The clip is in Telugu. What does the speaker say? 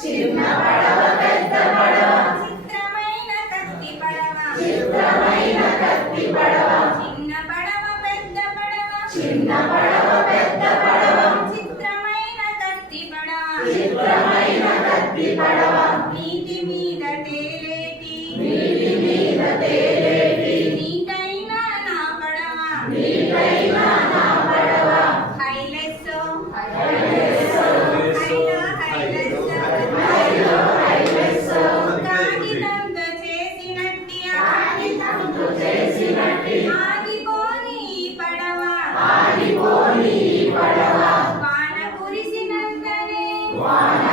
చిన్న పడవ పెద్ద పడవ చిత్రమైన కత్తి పడవ చిత్రమైన కత్తి పడవ చిన్న పడవ పెద్ద పడవ చిన్న పడవ పెద్ద పడవ చిత్రమైన కత్తి పడవ చిత్రమైన కత్తి పడవ నీటి మీద తేలేటి నీటి మీద తేలేటి నీటైన నా పడవ. ఆగిపోని పడవ. ఆగిపోని పడవ. వాన కురిసినంతనే. వాన